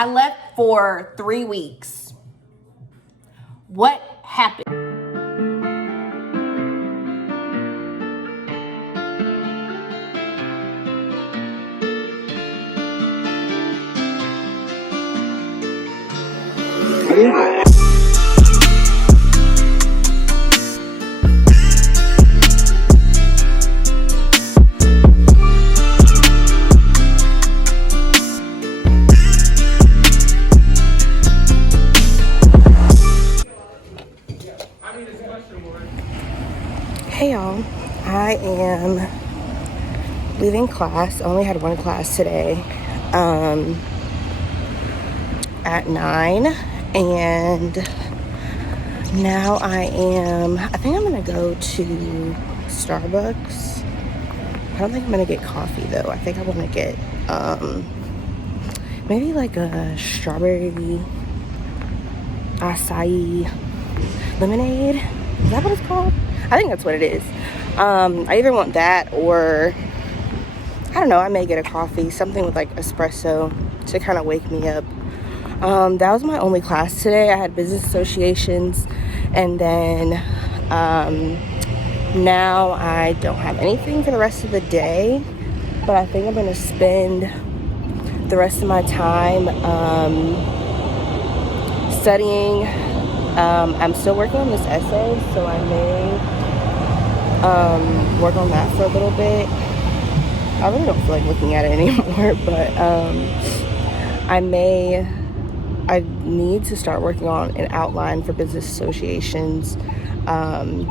I left for 3 weeks. What happened? Hey y'all, I am leaving class. I only had one class today at 9, and now I think I'm gonna go to Starbucks. I don't think I'm gonna get coffee though. I think I want to get maybe like a strawberry acai lemonade. Is that what it's called? I think that's what it is. I either want that or, I don't know, I may get a coffee, something with like espresso to kind of wake me up. That was my only class today. I had business associations, and then now I don't have anything for the rest of the day, but I think I'm going to spend the rest of my time studying. I'm still working on this essay, so I may work on that for a little bit. I really don't feel like looking at it anymore, but I need to start working on an outline for business associations. I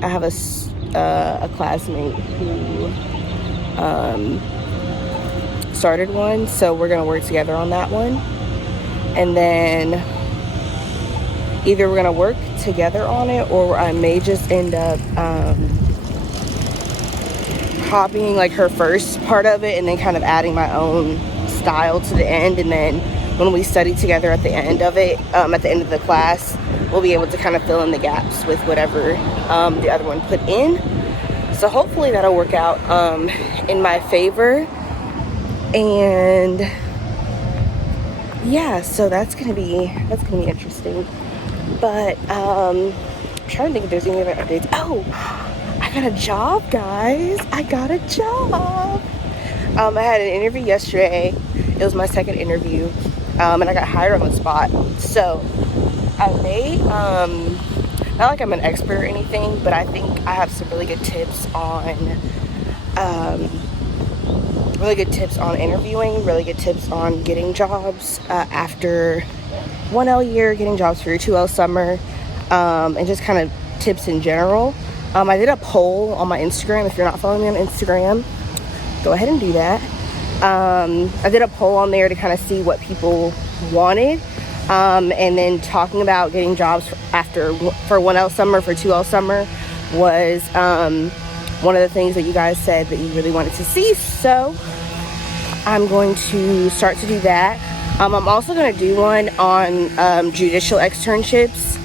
have a classmate who started one, so we're going to work together on that one. And then either we're going to work together on it, or I may just end up copying like her first part of it and then kind of adding my own style to the end. And then when we study together at the end of it, at the end of the class, we'll be able to kind of fill in the gaps with whatever the other one put in. So hopefully that'll work out in my favor. And yeah, so that's gonna be interesting. But I'm trying to think if there's any other updates. Oh, I got a job, guys. I got a job. I had an interview yesterday. It was my second interview, and I got hired on the spot. So I made, not like I'm an expert or anything, but I think I have some really good tips on interviewing, really good tips on getting jobs after 1L year, getting jobs for your 2L summer, and just kind of tips in general. I did a poll on my Instagram. If you're not following me on Instagram, go ahead and do that. I did a poll on there to kind of see what people wanted, and then talking about getting jobs for 1L summer, for 2L summer was one of the things that you guys said that you really wanted to see. So I'm going to start to do that. I'm also going to do one on judicial externships,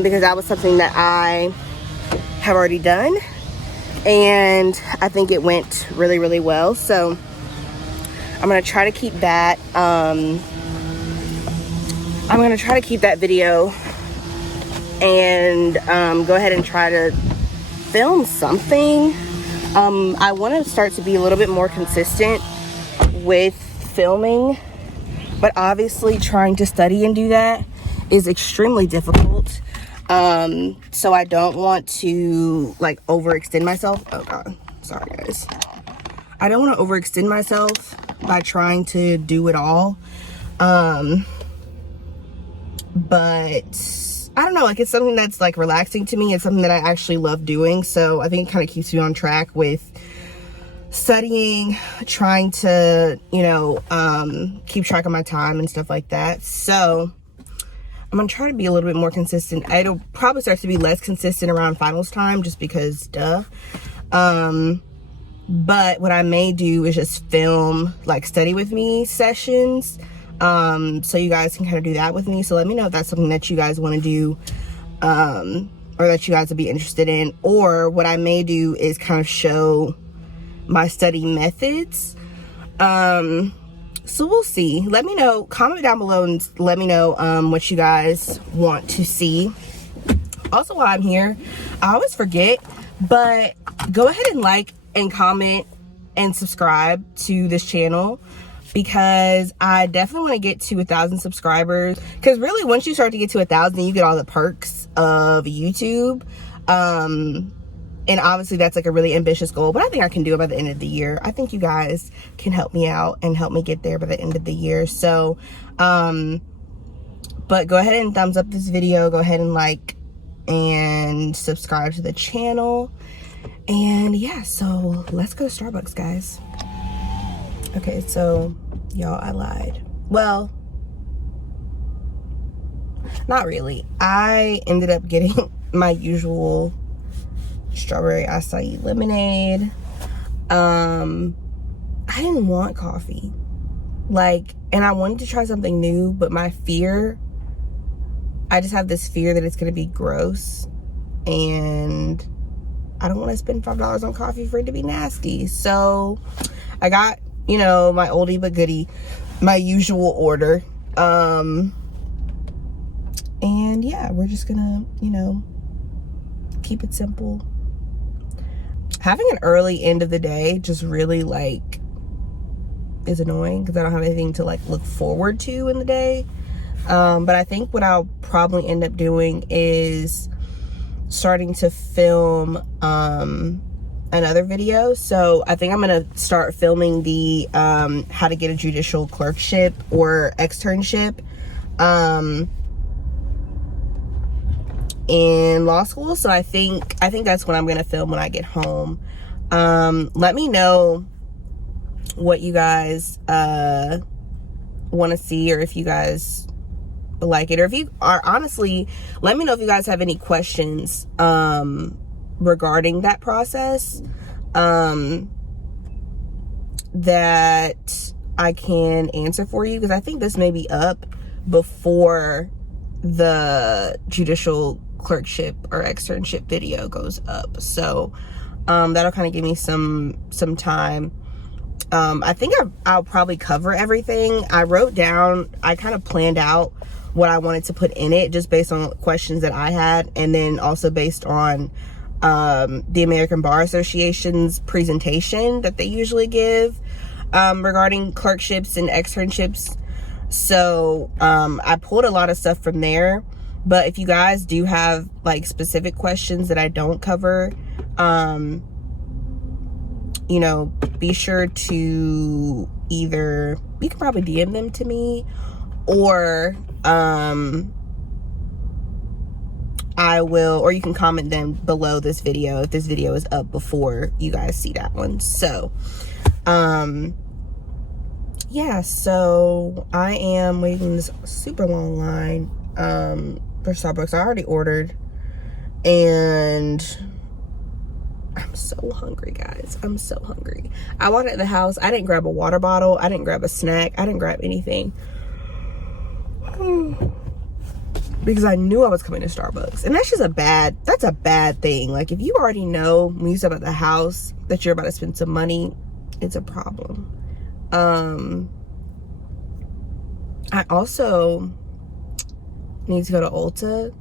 because that was something that I have already done, and I think it went really, really well. So I'm going to try to keep that. I'm going to try to keep that video and go ahead and try to film something. I want to start to be a little bit more consistent with filming, but obviously trying to study and do that is extremely difficult. So I don't want to like overextend myself. Oh God, sorry guys. I don't want to overextend myself by trying to do it all. But I don't know, like it's something that's like relaxing to me. It's something that I actually love doing. So I think it kind of keeps me on track with studying, trying to, keep track of my time and stuff like that. So I'm gonna try to be a little bit more consistent. It'll probably start to be less consistent around finals time, just because duh. But what I may do is just film like study with me sessions, so you guys can kind of do that with me. So let me know if that's something that you guys want to do, or that you guys would be interested in. Or what I may do is kind of show my study methods. So we'll see. Let me know, comment down below and let me know what you guys want to see. Also, while I'm here, I always forget, but go ahead and like and comment and subscribe to this channel, because I definitely want to get to 1,000 subscribers. Because really, once you start to get to 1,000, you get all the perks of YouTube. And obviously that's like a really ambitious goal, but I think I can do it by the end of the year. I think you guys can help me out and help me get there by the end of the year. So, but go ahead and thumbs up this video. Go ahead and like and subscribe to the channel. And yeah, so let's go to Starbucks, guys. Okay, so y'all, I lied. Well, not really. I ended up getting my usual strawberry acai lemonade. I didn't want coffee, like, and I wanted to try something new, but my fear, I just have this fear that it's gonna be gross, and I don't want to spend $5 on coffee for it to be nasty. So I got, you know, my oldie but goodie, my usual order. And yeah, we're just gonna, you know, keep it simple. Having an early end of the day just really like is annoying, because I don't have anything to like look forward to in the day. But I think what I'll probably end up doing is starting to film another video. So I think I'm gonna start filming the how to get a judicial clerkship or externship in law school. So I think that's what I'm gonna film when I get home. Let me know what you guys want to see, or if you guys like it, or if you are, honestly, let me know if you guys have any questions regarding that process that I can answer for you, because I think this may be up before the judicial clerkship or externship video goes up. So that'll kind of give me some time. I think I'll probably cover everything. I wrote down, I kind of planned out what I wanted to put in it, just based on questions that I had, and then also based on the American Bar Association's presentation that they usually give regarding clerkships and externships. So I pulled a lot of stuff from there. But if you guys do have like specific questions that I don't cover, you know, be sure to either, you can probably DM them to me, or I will, or you can comment them below this video if this video is up before you guys see that one. So yeah, so I am waiting in this super long line for Starbucks. I already ordered, and I'm so hungry, guys. I'm so hungry. I walked out of the house. I didn't grab a water bottle. I didn't grab a snack. I didn't grab anything because I knew I was coming to Starbucks. And that's just that's a bad thing. Like, if you already know when you step out the house that you're about to spend some money, it's a problem. I also need to go to Ulta.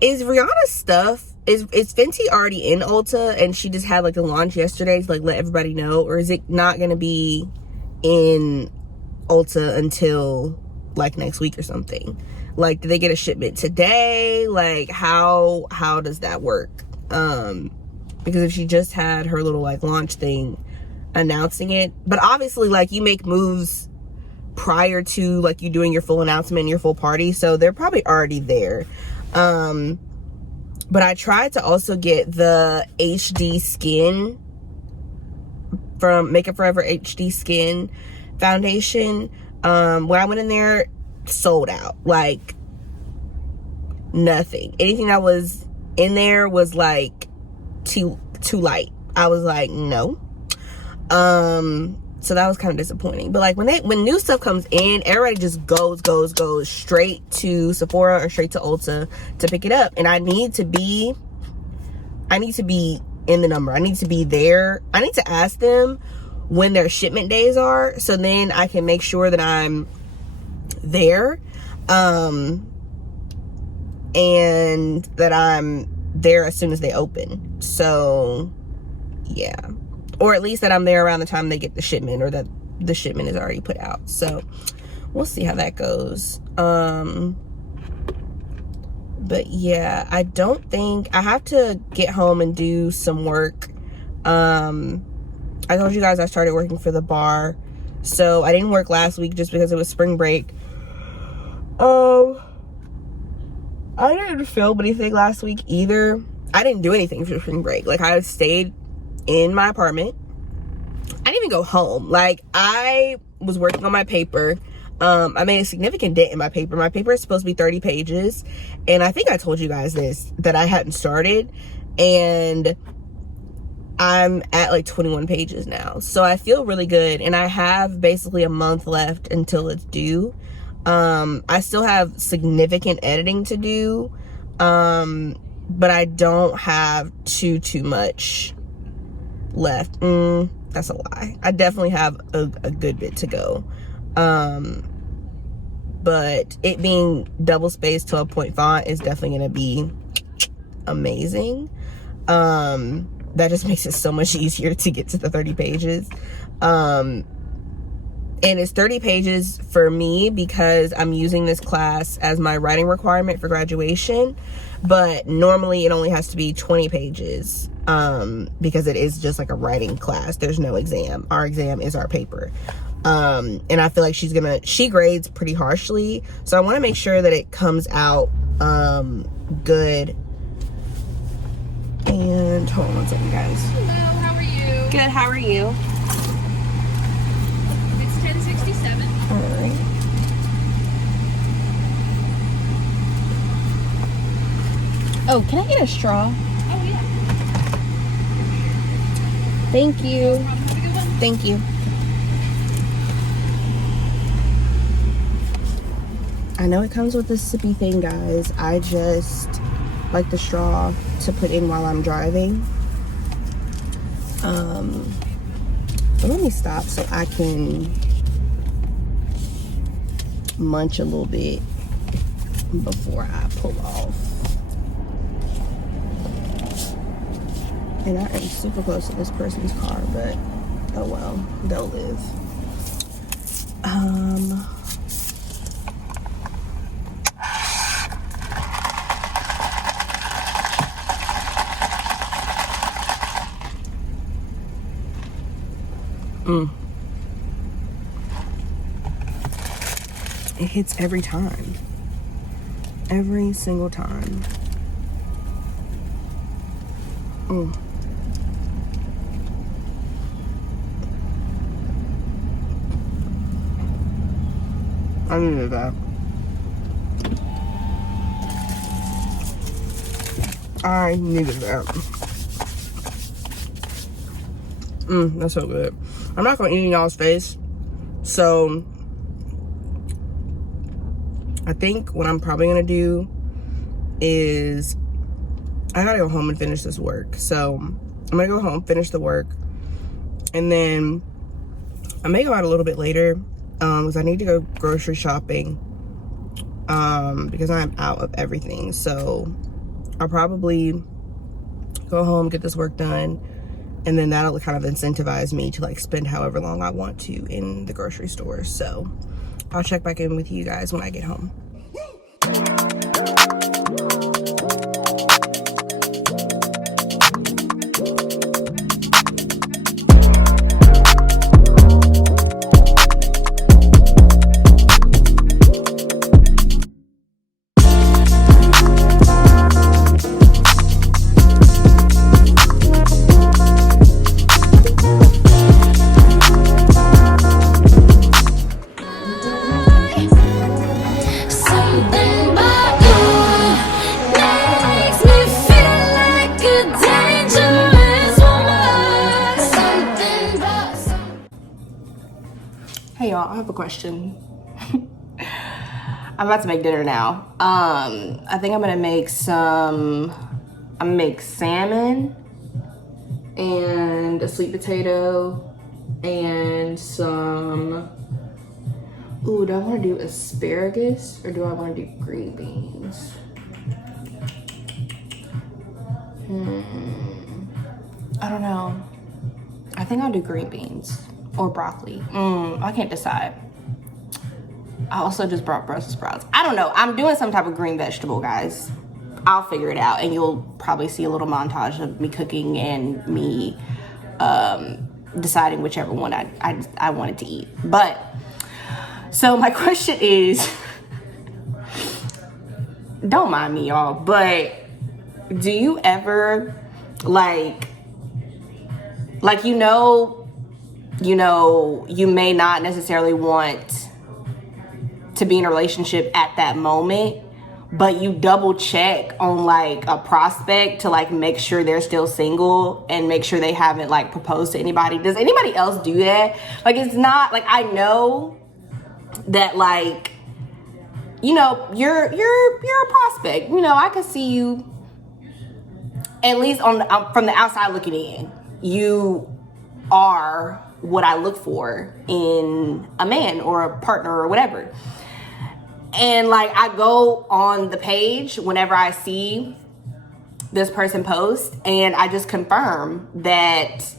Is Rihanna's stuff, is Fenty already in Ulta and she just had like the launch yesterday to like let everybody know, or is it not gonna be in Ulta until like next week or something? Like, did they get a shipment today? Like, how does that work? Because if she just had her little like launch thing announcing it, but obviously like you make moves prior to like you doing your full announcement and your full party, so they're probably already there. But I tried to also get the HD Skin from Makeup Forever HD Skin foundation. When I went in there, sold out. Like, nothing. Anything that was in there was like too light. I was like, no. So that was kind of disappointing. But like when new stuff comes in, everybody just goes straight to Sephora or straight to Ulta to pick it up. And I need to be in the number. I need to be there. I need to ask them when their shipment days are, so then I can make sure that I'm there, and that I'm there as soon as they open. So yeah, or at least that I'm there around the time they get the shipment, or that the shipment is already put out. So we'll see how that goes. But yeah, I don't think I have to get home and do some work. I told you guys I started working for the bar, so I didn't work last week just because it was spring break. I didn't film anything last week either. I didn't do anything for spring break. Like, I stayed in my apartment. I didn't even go home. Like, I was working on my paper. I made a significant dent in my paper. My paper is supposed to be 30 pages. And I think I told you guys this, that I hadn't started. And I'm at like 21 pages now. So I feel really good. And I have basically a month left until it's due. I still have significant editing to do. But I don't have too much left. That's a lie. I definitely have a good bit to go. But it being double spaced to a point font is definitely going to be amazing. That just makes it so much easier to get to the 30 pages. And it's 30 pages for me because I'm using this class as my writing requirement for graduation. But normally it only has to be 20 pages because it is just like a writing class. There's no exam. Our exam is our paper. And I feel like she grades pretty harshly. So I want to make sure that it comes out good. And hold on one second, guys. Hello, how are you? Good, how are you? It's 1067. All right. Oh, can I get a straw? Oh, yeah. Thank you. Have a good one. Thank you. I know it comes with a sippy thing, guys. I just like the straw to put in while I'm driving. But let me stop so I can munch a little bit before I pull off. And I am super close to this person's car, but oh well, they'll live. It hits every time. Every single time. I needed that. I needed that. That's so good. I'm not gonna eat in y'all's face. So I think what I'm probably gonna do is I gotta go home and finish this work. So I'm gonna go home, finish the work, and then I may go out a little bit later because I need to go grocery shopping because I'm out of everything. So I'll probably go home, get this work done, and then that'll kind of incentivize me to like spend however long I want to in the grocery store. So I'll check back in with you guys when I get home. Hey y'all, I have a question. I'm about to make dinner now. I think I'm gonna make salmon and a sweet potato and some, ooh, do I want to do asparagus or do I want to do green beans? I don't know. I think I'll do green beans or broccoli. I can't decide. I also just brought Brussels sprouts. I don't know. I'm doing some type of green vegetable, guys. I'll figure it out, and you'll probably see a little montage of me cooking and me deciding whichever one I wanted to eat. But, so my question is, don't mind me, y'all, but do you ever, like, you may not necessarily want to be in a relationship at that moment, but you double check on like a prospect to like make sure they're still single and make sure they haven't like proposed to anybody? Does anybody else do that? Like, it's not like, I know that, like, you're a prospect. I could see you, at least from the outside looking in. You are what I look for in a man or a partner or whatever. And like, I go on the page whenever I see this person post, and I just confirm that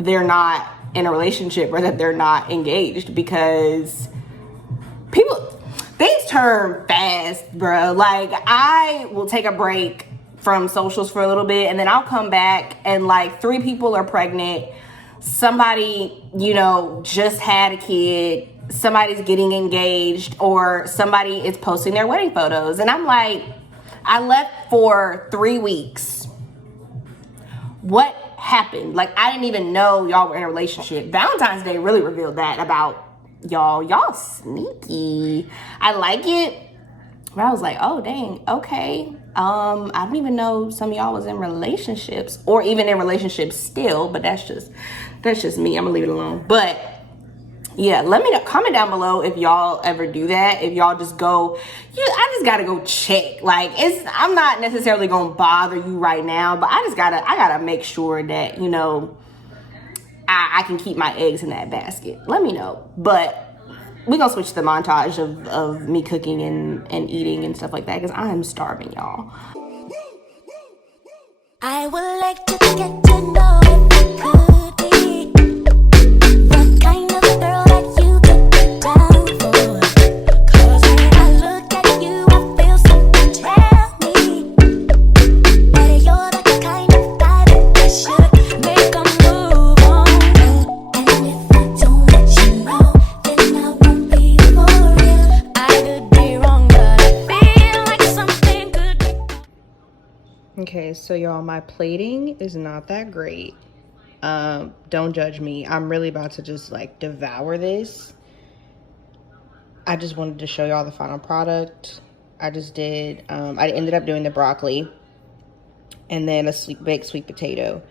they're not in a relationship or that they're not engaged, because things turn fast, bro. Like, I will take a break from socials for a little bit, and then I'll come back and like 3 people are pregnant. Somebody, just had a kid. Somebody's getting engaged, or somebody is posting their wedding photos. And I'm like, I left for 3 weeks. What happened? Like, I didn't even know y'all were in a relationship. Valentine's Day really revealed that about y'all. Y'all sneaky. I like it. But I was like, oh, dang, okay. I didn't even know some of y'all was in relationships, or even in relationships still, but that's just me. I'm gonna leave it alone. But yeah, let me know, comment down below if y'all ever do that. If y'all just go, I just gotta go check. Like, I'm not necessarily gonna bother you right now, but I gotta make sure that, I can keep my eggs in that basket. Let me know. But we're gonna switch to the montage of me cooking and eating and stuff like that, because I am starving, y'all. I would like to get to know if I could be the kind of girl that you could be down for. 'Cause when I look at you, I feel something tell me that you're the kind of guy that I should make a move on. And if I don't let you know, then I won't be for real. I could be wrong, but I feel like something could be. Okay, so y'all, my plating is not that great. Don't judge me. I'm really about to just like devour this. I just wanted to show y'all the final product. I just did, I ended up doing the broccoli and then a baked sweet potato.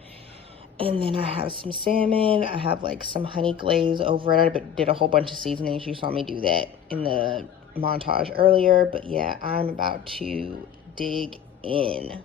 And then I have some salmon. I have like some honey glaze over it. I did a whole bunch of seasonings. You saw me do that in the montage earlier. But yeah, I'm about to dig in.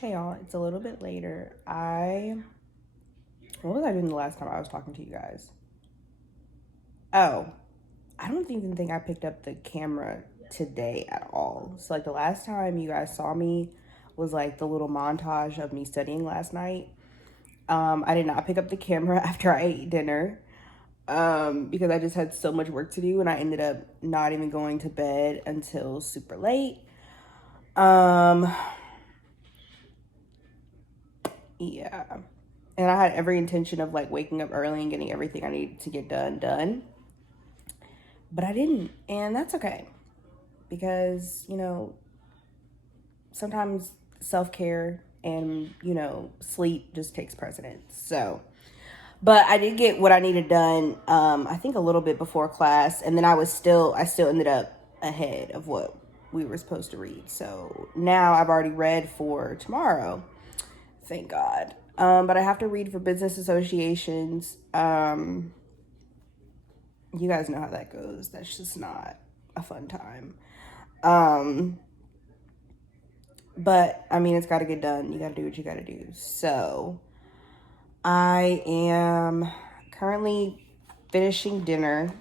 Hey y'all, it's a little bit later. What was I doing the last time I was talking to you guys? Oh, I don't even think I picked up the camera today at all. So like the last time you guys saw me was like the little montage of me studying last night. I did not pick up the camera after I ate dinner because I just had so much work to do, and I ended up not even going to bed until super late. Yeah. And I had every intention of like waking up early and getting everything I needed to get done. But I didn't. And that's okay. Because, sometimes self-care and, sleep just takes precedence. So, But I did get what I needed done, I think a little bit before class. And then I still ended up ahead of what we were supposed to read. So now I've already read for tomorrow. Thank God. But I have to read for business associations. You guys know how that goes. That's just not a fun time. But I mean, it's got to get done. You got to do what you got to do. So I am currently finishing dinner.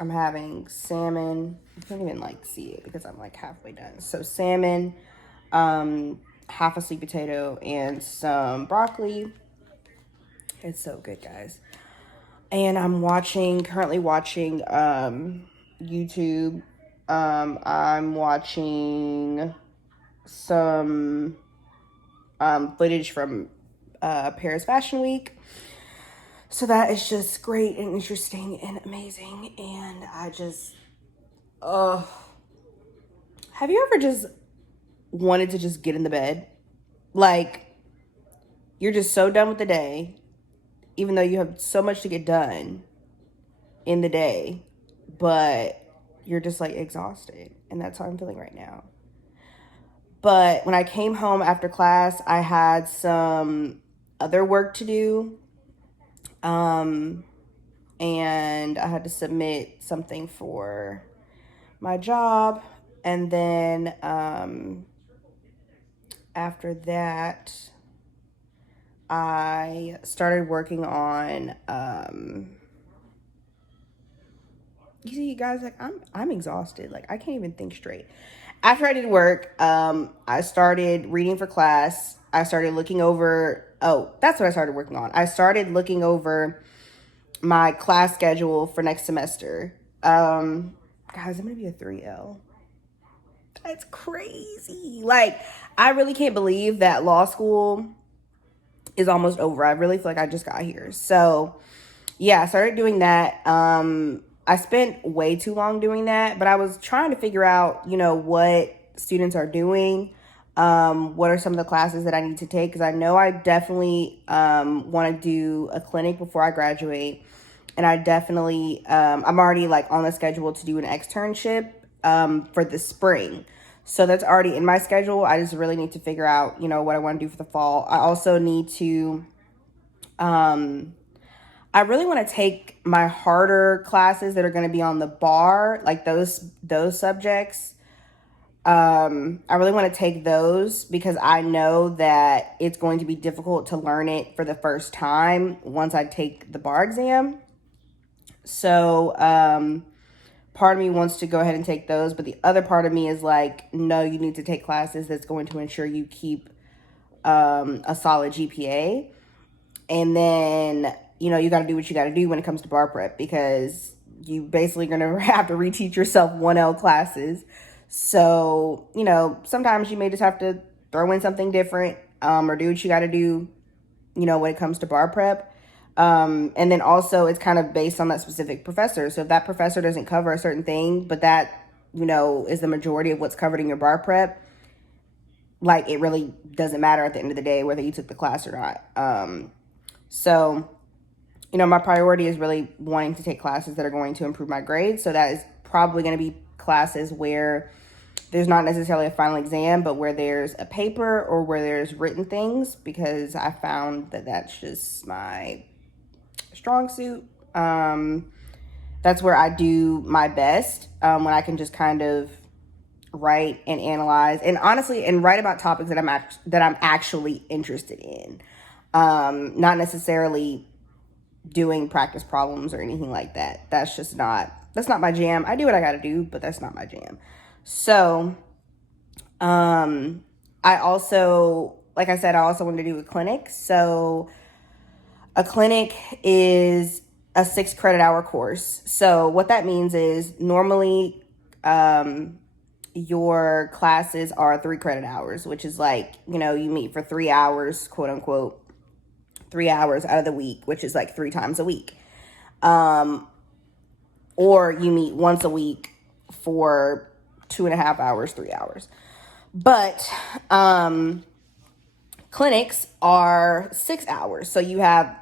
I'm having salmon. You can't even see it because I'm halfway done. So salmon, half a sweet potato, and some broccoli. It's so good, guys. And I'm currently watching YouTube. I'm watching some footage from Paris Fashion Week. So that is just great and interesting and amazing. And I just, have you ever just wanted to just get in the bed? You're just so done with the day, even though you have so much to get done in the day, but you're just exhausted. And that's how I'm feeling right now. But when I came home after class, I had some other work to do. And I had to submit something for my job. And then after that, I started working on you see, guys, I'm exhausted. I can't even think straight. After I did work, I started reading for class. I started looking over. Oh, that's what I started working on. I started looking over my class schedule for next semester. Guys, I'm gonna be a 3L. That's crazy. I really can't believe that law school is almost over. I really feel like I just got here. So yeah, I started doing that. I spent way too long doing that, but I was trying to figure out, what students are doing. What are some of the classes that I need to take? Because I know I definitely want to do a clinic before I graduate. And I definitely, I'm already on the schedule to do an externship for the spring. So that's already in my schedule. I just really need to figure out, what I want to do for the fall. I also need to, I really want to take my harder classes that are going to be on the bar, those subjects. I really want to take those because I know that it's going to be difficult to learn it for the first time once I take the bar exam. So, part of me wants to go ahead and take those, but the other part of me is no, you need to take classes that's going to ensure you keep, a solid GPA. And then, you got to do what you got to do when it comes to bar prep because you basically going to have to reteach yourself 1L classes. So, sometimes you may just have to throw in something different, or do what you got to do, when it comes to bar prep. And then also it's kind of based on that specific professor. So if that professor doesn't cover a certain thing, but that, is the majority of what's covered in your bar prep, it really doesn't matter at the end of the day whether you took the class or not. So, my priority is really wanting to take classes that are going to improve my grades. So that is probably going to be classes where there's not necessarily a final exam, but where there's a paper or where there's written things, because I found that that's just my strong suit. That's where I do my best, when I can just kind of write and analyze and honestly and write about topics that I'm actually interested in. Not necessarily doing practice problems or anything like that. That's not my jam. I do what I got to do, but that's not my jam. So, I also, like I said, I also want to do a clinic. So a clinic is a 6 credit hour course. So what that means is normally, your classes are 3 credit hours, which is you meet for 3 hours, quote unquote, 3 hours out of the week, which is 3 times a week. Or you meet once a week for 2.5 hours, 3 hours. But clinics are 6 hours. So you have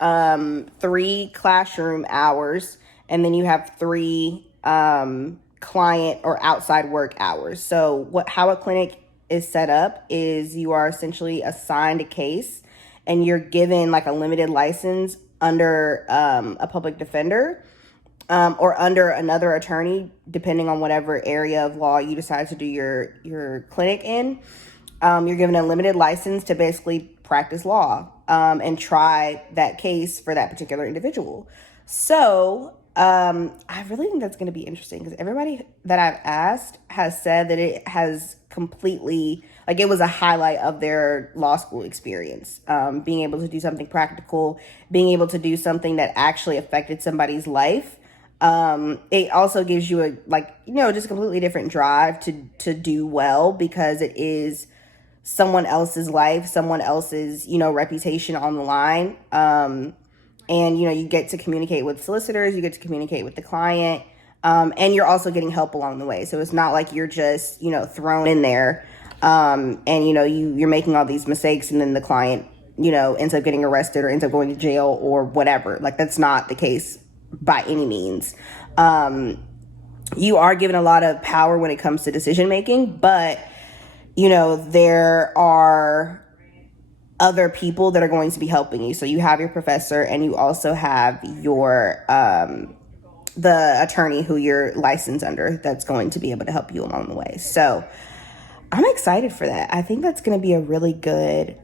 3 classroom hours, and then you have 3 client or outside work hours. So how a clinic is set up is you are essentially assigned a case, and you're given like a limited license under a public defender, or under another attorney, depending on whatever area of law you decide to do your clinic in. You're given a limited license to basically practice law, and try that case for that particular individual. So I really think that's going to be interesting, because everybody that I've asked has said that it has completely, like, it was a highlight of their law school experience. Being able to do something practical, being able to do something that actually affected somebody's life. It also gives you just a completely different drive to do well, because it is someone else's life, someone else's, reputation on the line. And, you get to communicate with solicitors, you get to communicate with the client, and you're also getting help along the way. So it's not like you're just, thrown in there, and, you're making all these mistakes, and then the client, ends up getting arrested or ends up going to jail or whatever. Like, that's not the case by any means. You are given a lot of power when it comes to decision making, but there are other people that are going to be helping you. So you have your professor, and you also have your the attorney who you're licensed under, that's going to be able to help you along the way. So I'm excited for that. I think that's going to be a really good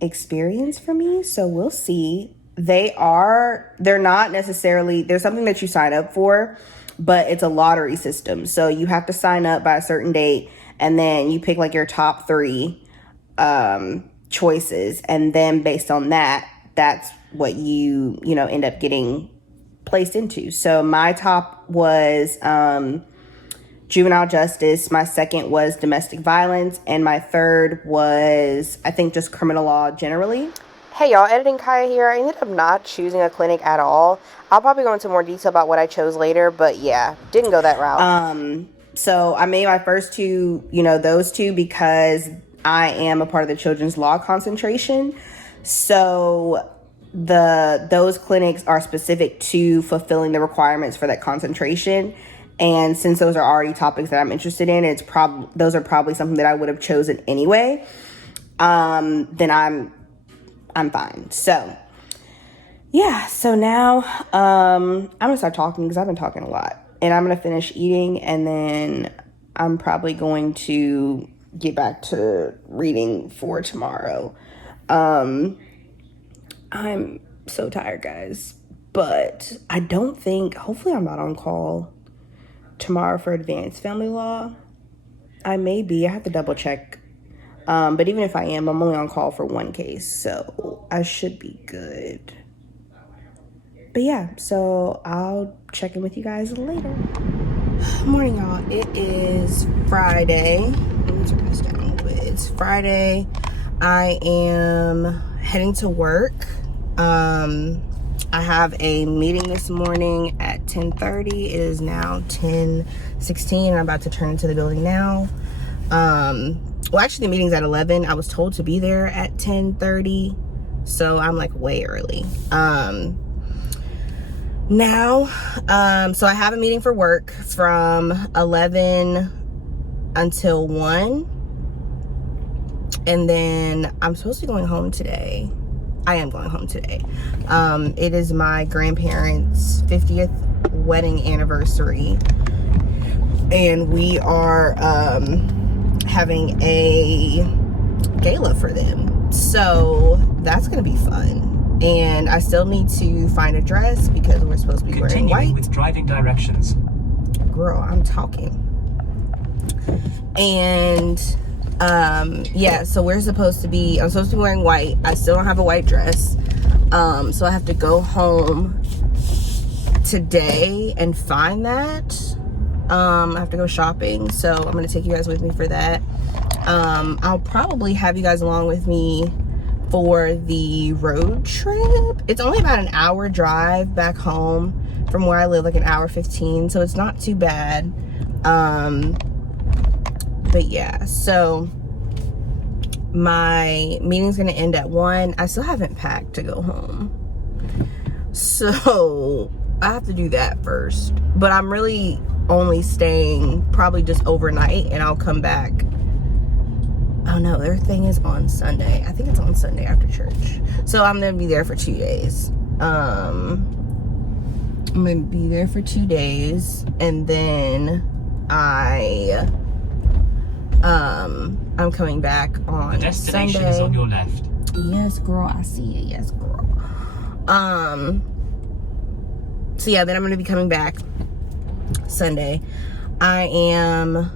experience for me. So we'll see. They're not necessarily, there's something that you sign up for, but it's a lottery system. So you have to sign up by a certain date, and then you pick like your top 3 choices, and then based on that, that's what you end up getting placed into. So my top was juvenile justice, my second was domestic violence, and my third was, I think, just criminal law generally. Hey y'all, Editing Kaya here. I ended up not choosing a clinic at all. I'll probably go into more detail about what I chose later, but yeah, didn't go that route. So I made my first 2, those 2, because I am a part of the children's law concentration. So those clinics are specific to fulfilling the requirements for that concentration. And since those are already topics that I'm interested in, those are probably something that I would have chosen anyway. Then I'm fine. So yeah, so now I'm gonna start talking, because I've been talking a lot, and I'm gonna finish eating, and then I'm probably going to get back to reading for tomorrow. I'm so tired, guys, but I don't think, hopefully I'm not on call tomorrow for advanced family law. I may be, I have to double check. But even if I am, I'm only on call for 1 case, so I should be good. But yeah, so I'll check in with you guys later. Morning, y'all. It is Friday. Let me turn this down a little bit. It's Friday. I am heading to work. I have a meeting this morning at 10:30. It is now 10:16. I'm about to turn into the building now. Well, actually, the meeting's at 11. I was told to be there at 10:30, so I'm like way early. So I have a meeting for work from 11 until 1, and then I'm supposed to be going home today. I am going home today. It is my grandparents' 50th wedding anniversary, and we are having a gala for them. So that's gonna be fun. And I still need to find a dress, because we're supposed to be wearing white. Continuing with driving directions. Girl, I'm talking. And yeah, so I'm supposed to be wearing white. I still don't have a white dress. So I have to go home today and find that. I have to go shopping, so I'm gonna take you guys with me for that. I'll probably have you guys along with me for the road trip. It's only about an hour drive back home from where I live, like an hour 15, so it's not too bad. But yeah, so my meeting's gonna end at 1. I still haven't packed to go home. So I have to do that first. But I'm really only staying probably just overnight, and I'll come back. Oh no, their thing is on Sunday. I think it's on Sunday after church. So I'm gonna be there for 2 days. I'm gonna be there for 2 days, and then I'm coming back on The destination Sunday. is on your left. Yes, girl, I see it. Yes, girl. So yeah, then I'm gonna be coming back Sunday. I am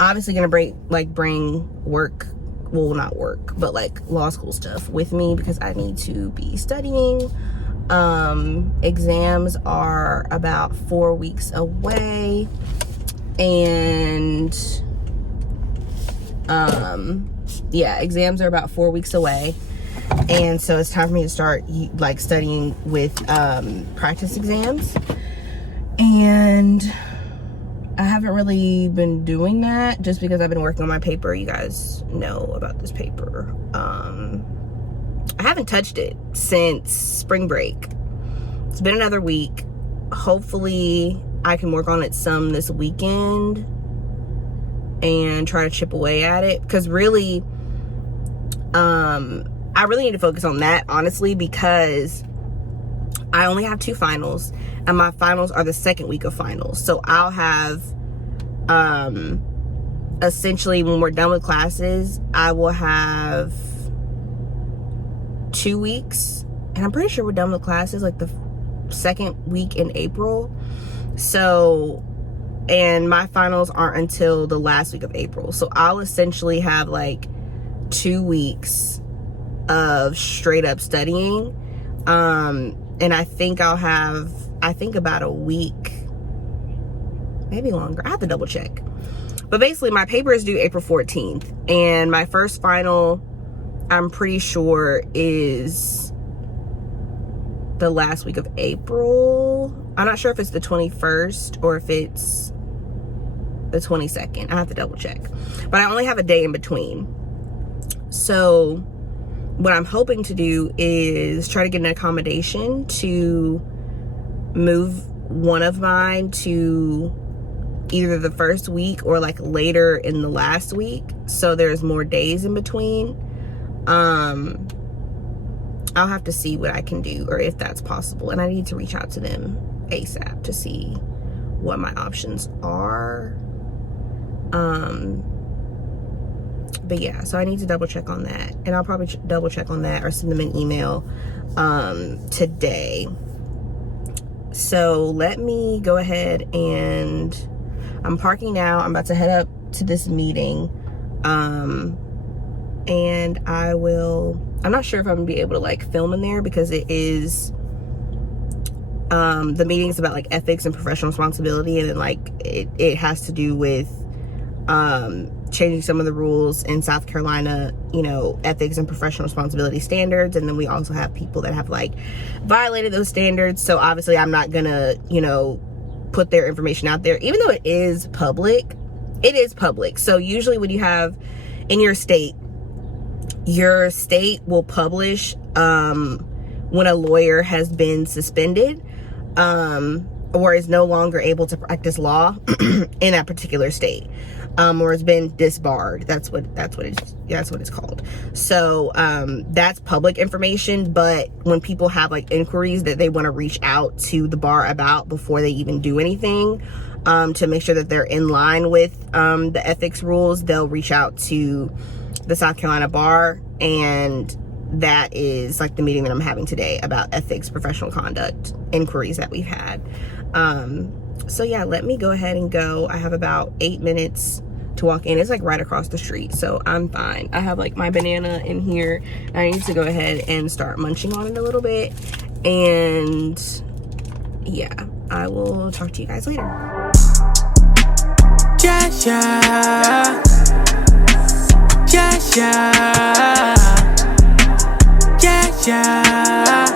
obviously gonna bring work, well, not work, but like law school stuff with me because I need to be studying. Exams are about 4 weeks away, and yeah, exams are about 4 weeks away, and so it's time for me to start like studying with practice exams. And I haven't really been doing that just because I've been working on my paper. You guys know about this paper. I haven't touched it since spring break. It's been another week. Hopefully I can work on it some this weekend and try to chip away at it, because really I really need to focus on that, honestly, because I only have 2 finals, and my finals are the second week of finals. So I'll have essentially, when we're done with classes, I will have 2 weeks, and I'm pretty sure we're done with classes like the second week in April. So, and my finals aren't until the last week of April. So I'll essentially have like 2 weeks of straight up studying. And I think I'll have, about a week, maybe longer. I have to double check. But basically my paper is due April 14th, and my first final, I'm pretty sure, is the last week of April. I'm not sure if it's the 21st or if it's the 22nd. I have to double check. But I only have a day in between. So what I'm hoping to do is try to get an accommodation to move one of mine to either the first week or like later in the last week, so there's more days in between. I'll have to see what I can do, or if that's possible, and I need to reach out to them ASAP to see what my options are. But yeah, so I need to double check on that, and I'll probably double check on that or send them an email today. So let me go ahead, and I'm parking now. I'm about to head up to this meeting, and I'm not sure if I'm gonna be able to like film in there, because it is the meeting is about like ethics and professional responsibility, and then like it has to do with changing some of the rules in South Carolina, ethics and professional responsibility standards. And then we also have people that have like violated those standards. So obviously I'm not gonna, put their information out there, even though it is public. So usually when you have in your state will publish when a lawyer has been suspended or is no longer able to practice law in that particular state, or has been disbarred. That's what it's called. So that's public information. But when people have like inquiries that they want to reach out to the bar about before they even do anything, to make sure that they're in line with the ethics rules, they'll reach out to the South Carolina bar, and that is like the meeting that I'm having today about ethics, professional conduct inquiries that we've had. So yeah, let me go ahead and go. I have about 8 minutes to walk in. It's like right across the street, so I'm fine. I have like my banana in here. I need to go ahead and start munching on it a little bit, and yeah, I will talk to you guys later. Yeah, yeah. Yeah, yeah. Yeah, yeah.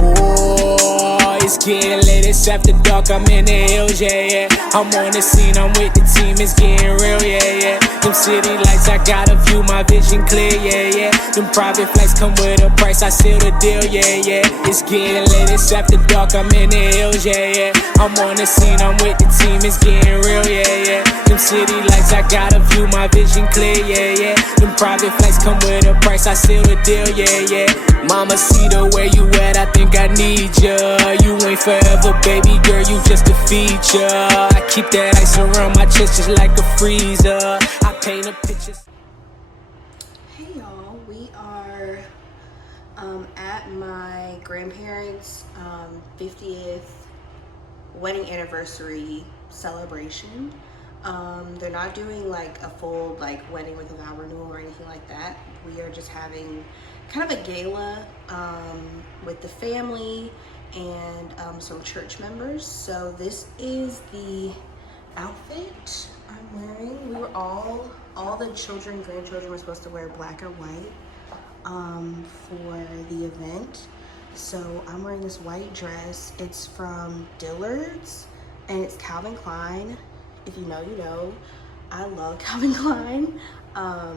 Oh, it's getting late, it's after dark, I'm in the hills, yeah, yeah. I'm on the scene, I'm with the team, it's getting real, yeah, yeah. Them city lights, I gotta view my vision clear, yeah, yeah. Them private flights come with a price, I seal the deal, yeah, yeah. It's getting late, it's after dark, I'm in the hills, yeah, yeah. I'm on the scene, I'm with the team, it's getting real, yeah, yeah. Them city lights, I gotta view my vision clear, yeah, yeah. Them private flights come with a price, I seal the deal, yeah, yeah. Mama, see the way you at, I think I need ya. You ain't forever, baby girl, you just a feature. I keep that ice around my chest just like a freezer. I paint a picture. Hey y'all, we are at my grandparents' 50th wedding anniversary celebration. They're not doing like a full like wedding with a vow renewal or anything like that. We are just having kind of a gala with the family and some church members. So this is the outfit I'm wearing. We were all the children, grandchildren were supposed to wear black or white for the event. So I'm wearing this white dress. It's from Dillard's and it's Calvin Klein. If you know, you know. I love Calvin Klein. I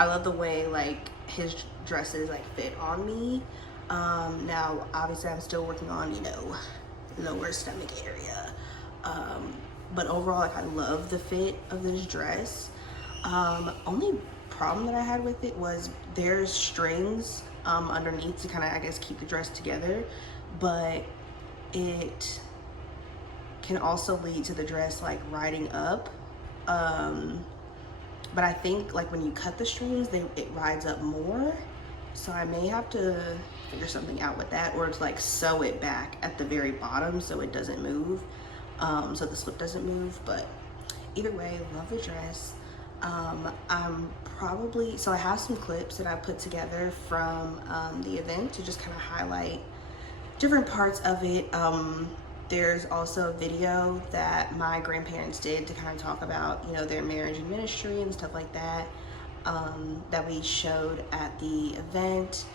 love the way like his dresses like fit on me. Now obviously I'm still working on, you know, lower stomach area. But overall, like I love the fit of this dress. Only problem that I had with it was there's strings underneath to kind of, I guess, keep the dress together, but it can also lead to the dress like riding up. But I think like when you cut the strings, it rides up more. So I may have to figure something out with that, or to like sew it back at the very bottom so it doesn't move, so the slip doesn't move. But either way, love the dress. So I have some clips that I put together from the event to just kind of highlight different parts of it. There's also a video that my grandparents did to kind of talk about, you know, their marriage and ministry and stuff like that, that we showed at the event.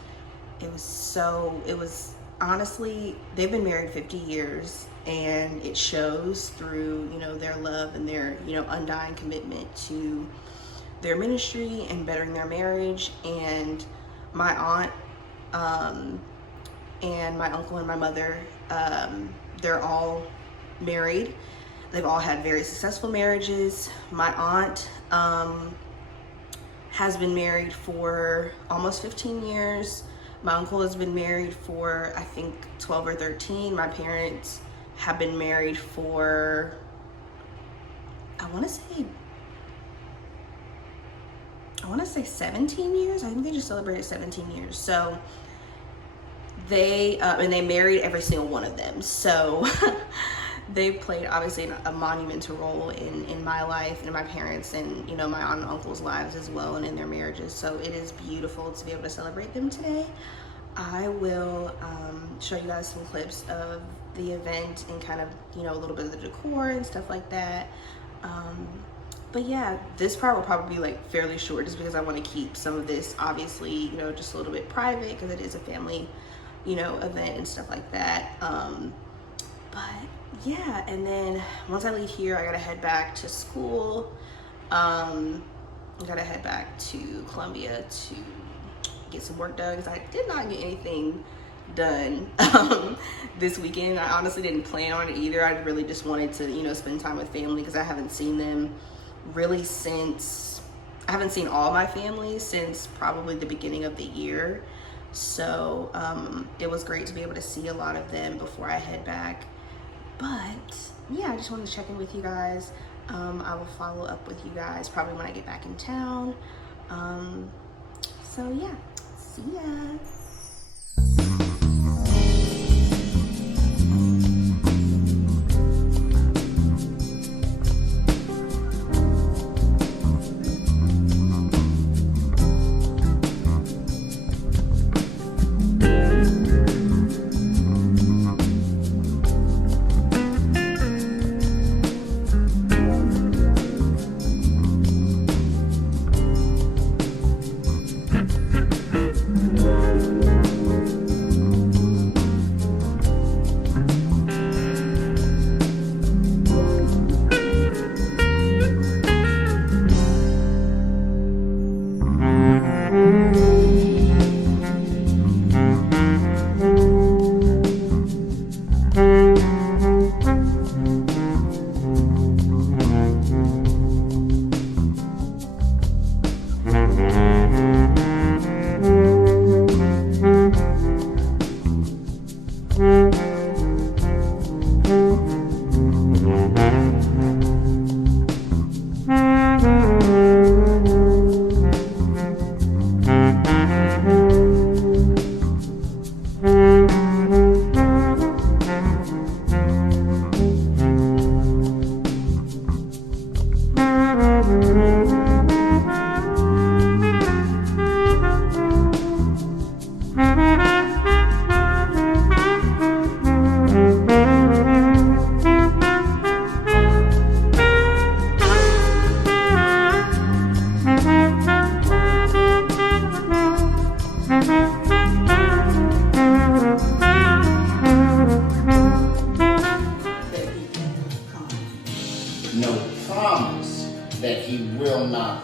It was honestly, they've been married 50 years and it shows through, you know, their love and their, you know, undying commitment to their ministry and bettering their marriage. And my aunt and my uncle and my mother, they're all married. They've all had very successful marriages. My aunt has been married for almost 15 years. My uncle has been married for, I think, 12 or 13. My parents have been married for, I want to say 17 years. I think they just celebrated 17 years. So they married every single one of them. So they played obviously a monumental role in my life and in my parents and, you know, my aunt and uncle's lives as well, and in their marriages. So it is beautiful to be able to celebrate them today. I will show you guys some clips of the event and kind of, you know, a little bit of the decor and stuff like that. But yeah, this part will probably be like fairly short just because I want to keep some of this obviously, you know, just a little bit private because it is a family, you know, event and stuff like that. But yeah, and then once I leave here, I gotta head back to school. I gotta head back to Columbia to get some work done because I did not get anything done this weekend. I honestly didn't plan on it either. I really just wanted to, you know, spend time with family because I haven't seen them really since, I haven't seen all my family since probably the beginning of the year. So it was great to be able to see a lot of them before I head back. But yeah, I just wanted to check in with you guys. I will follow up with you guys probably when I get back in town. So yeah, see ya.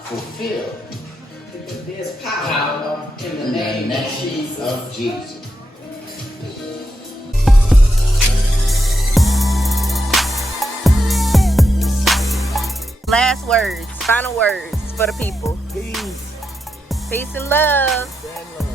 fulfilled. There's power Power in the name of Jesus. of Jesus. Last words, final words for the people. Peace Peace and love. and love.